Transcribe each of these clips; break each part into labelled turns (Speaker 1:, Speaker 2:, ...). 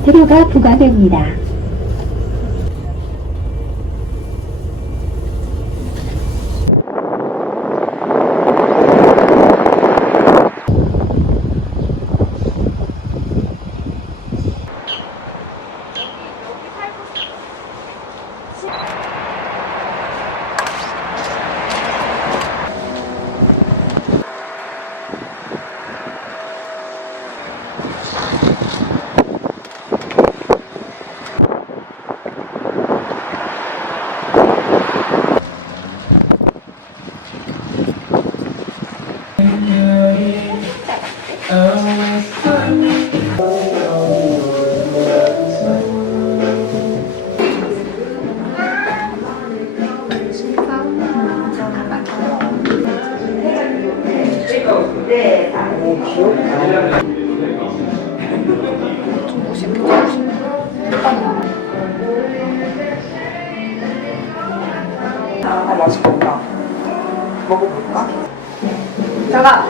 Speaker 1: 10만원 이하의 과태료가 부과됩니다.
Speaker 2: 아 맛있겠다. 먹어볼까?
Speaker 3: 잠깐.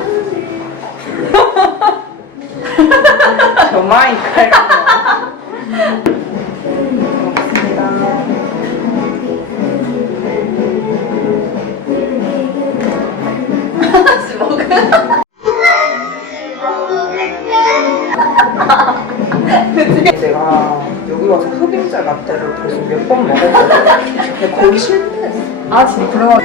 Speaker 2: 저마이 칼.
Speaker 3: 하나씩 먹어.
Speaker 2: 내가 여기 와서 흑임자 라떼를 벌써 몇 번 먹었거든. 근데 거의 실패했어.
Speaker 3: 아 진짜 들어가.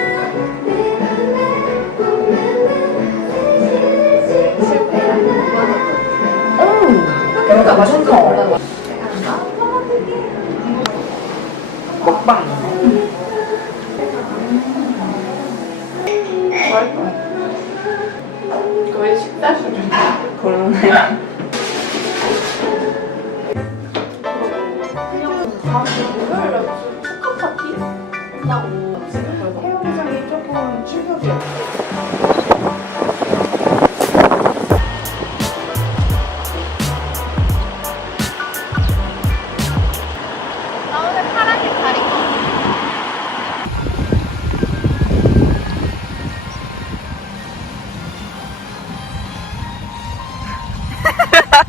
Speaker 2: 그러니까 맛있어. 먹방.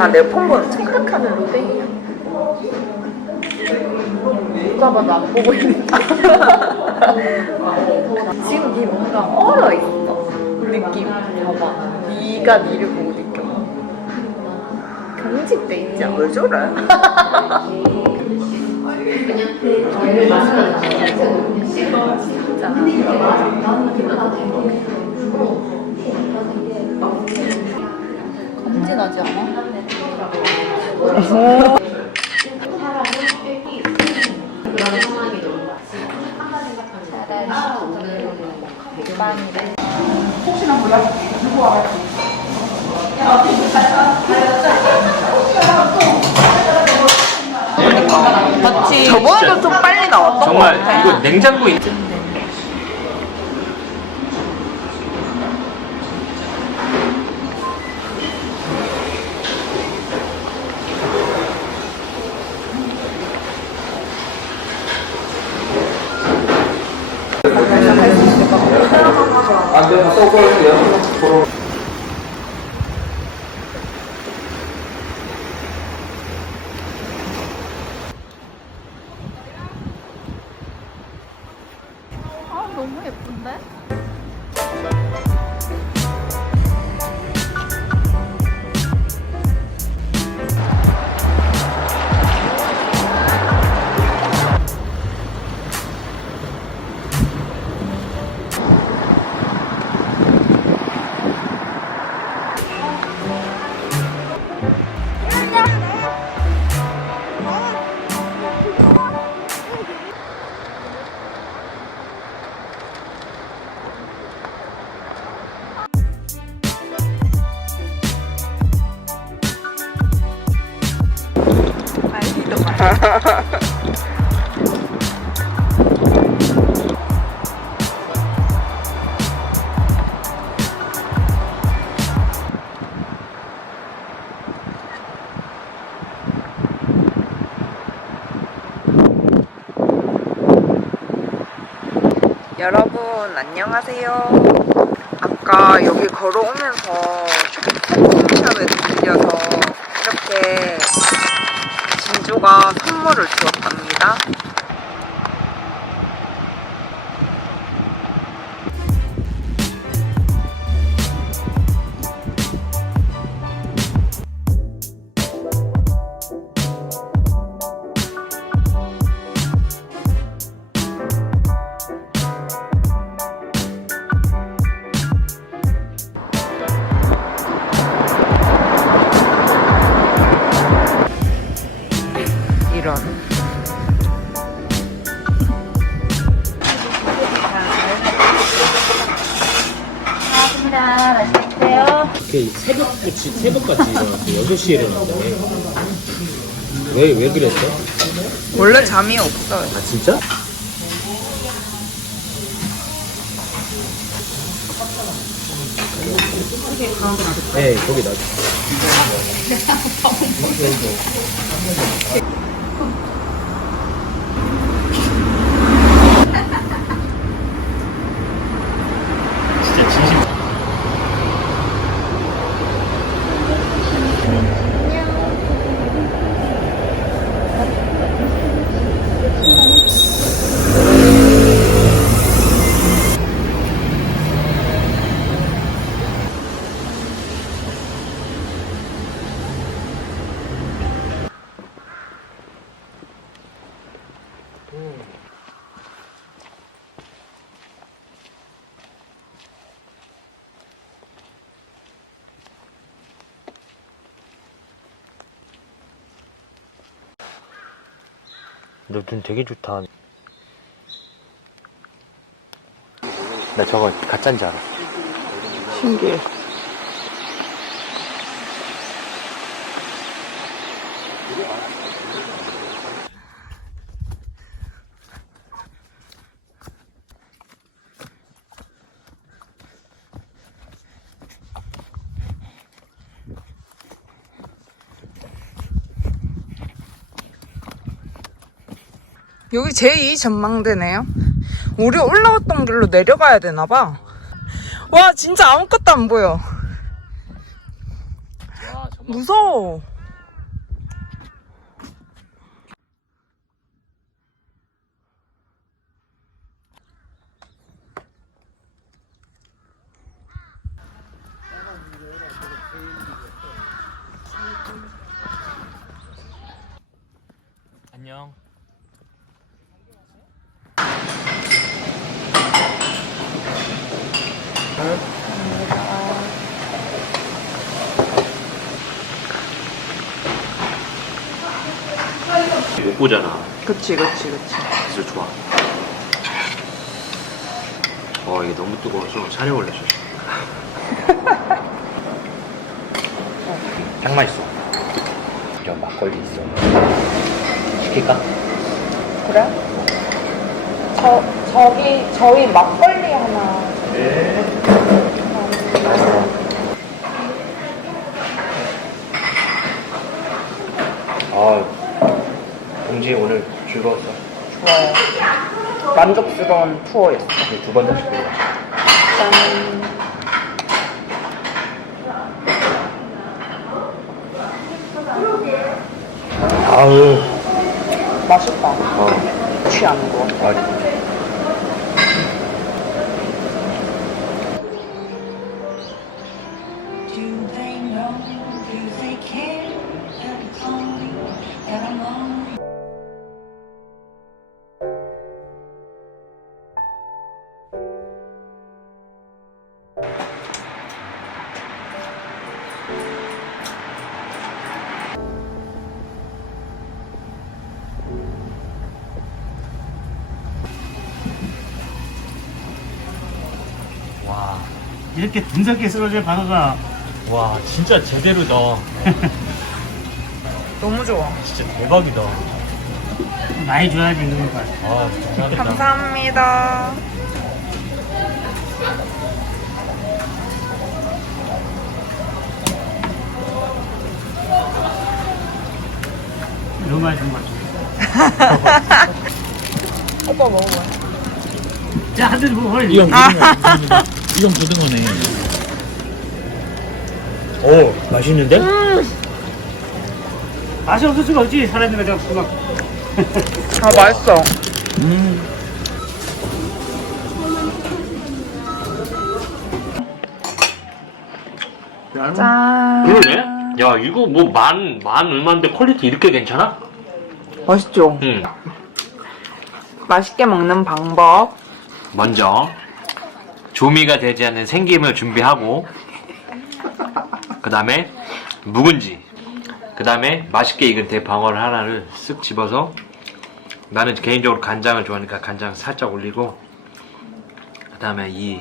Speaker 2: 아, 내가 폰 보는 척.
Speaker 3: 생각하는 로데이야. 누가 봐도 안 보고 있는. 지금 네 뭔가 얼어 있어. 느낌. 봐봐. 네가 니를 보고 느껴. 경직돼 있지 않아?
Speaker 2: 왜 저래?
Speaker 3: 검진하지 않아?
Speaker 2: 저번에도 좀 빨리 나왔던
Speaker 4: 정말. 이거 냉장고 있안
Speaker 2: 여러분 안녕하세요. 아까 여기 걸어오면서 쇼핑샵에 들려서 이렇게 진조가 선물을 주었답니다.
Speaker 5: 새벽같이 새벽같이 일어났어. 6시에 일어났다며. 왜, 왜 그랬어?
Speaker 2: 원래 잠이 없어요.
Speaker 5: 아, 진짜? 네, 거기 놔. 너 눈 되게 좋다. 나 저거 가짜인 줄 알아.
Speaker 2: 신기해. 여기 제2 전망대네요. 우리 올라왔던 길로 내려가야 되나봐. 와, 진짜 아무것도 안 보여. 무서워.
Speaker 5: 못 보잖아.
Speaker 2: 그치, 그치, 그치.
Speaker 5: 그래서 좋아. 어, 이게 너무 뜨거워서 차려 올려줘. 딱 맛있어. 이런 막걸리 있어. 시킬까?
Speaker 2: 그래? 저, 저기, 저희 막걸리 하나.
Speaker 5: 아, 동지 오늘 즐거웠어.
Speaker 2: 좋아요. 만족스러운 투어였어.
Speaker 5: 두번 다시 가.
Speaker 2: 짠.
Speaker 5: 아우.
Speaker 2: 맛있다.
Speaker 5: 어.
Speaker 2: 취하는 거.
Speaker 5: 아,
Speaker 6: 이렇게 분석해 쓰러질 바다가
Speaker 5: 와, 진짜 제대로다.
Speaker 2: 너무 좋아.
Speaker 5: 진짜 대박이다.
Speaker 6: 많이 줘야지 거.
Speaker 4: 아, 감사합니다.
Speaker 2: 감사합니다.
Speaker 6: 너무 많이 준거
Speaker 2: 오빠 먹어봐.
Speaker 6: 자, 한잔 먹어.
Speaker 4: 이건 고등어. 이건 고등어네. 오, 맛있는데?
Speaker 6: 맛이 없을 수가 없지. 사람들이 막.
Speaker 2: 아 맛있어.
Speaker 4: 음.
Speaker 2: 짠.
Speaker 5: 그러네? 야, 이거 뭐 만, 만 얼마인데 퀄리티 이렇게 괜찮아?
Speaker 2: 맛있죠?
Speaker 5: 응.
Speaker 2: 맛있게 먹는 방법.
Speaker 5: 먼저, 조미가 되지 않는 생김을 준비하고, 그 다음에, 묵은지, 그 다음에 맛있게 익은 대방어를 하나를 쓱 집어서, 나는 개인적으로 간장을 좋아하니까 간장 살짝 올리고, 그 다음에 이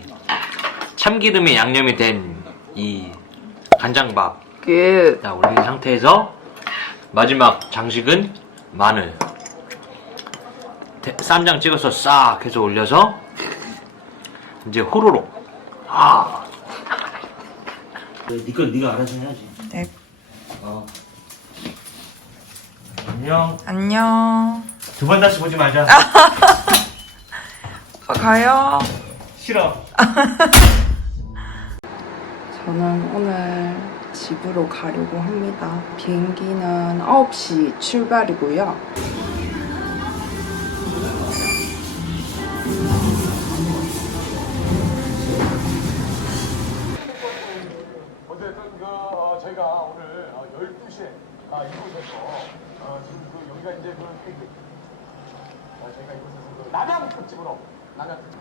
Speaker 5: 참기름에 양념이 된 이 간장밥,
Speaker 2: 그
Speaker 5: 자, 올린 상태에서 마지막 장식은 마늘. 대- 쌈장 찍어서 싹 해서 올려서 이제 호로록. 아,
Speaker 6: 니걸 네가 알아서 해야지.
Speaker 2: 네.
Speaker 6: 어. 안녕.
Speaker 2: 안녕.
Speaker 6: 두 번 다시 보지 말자.
Speaker 2: 오빠 가요.
Speaker 6: 싫어.
Speaker 2: 저는 오늘 집으로 가려고 합니다. 비행기는 9시 출발이고요.
Speaker 7: 아, 이곳에서. 어, 지금 그 여기가 이제 그 그, 어, 저희가 이곳에서 그 남양 특집으로 남양 특집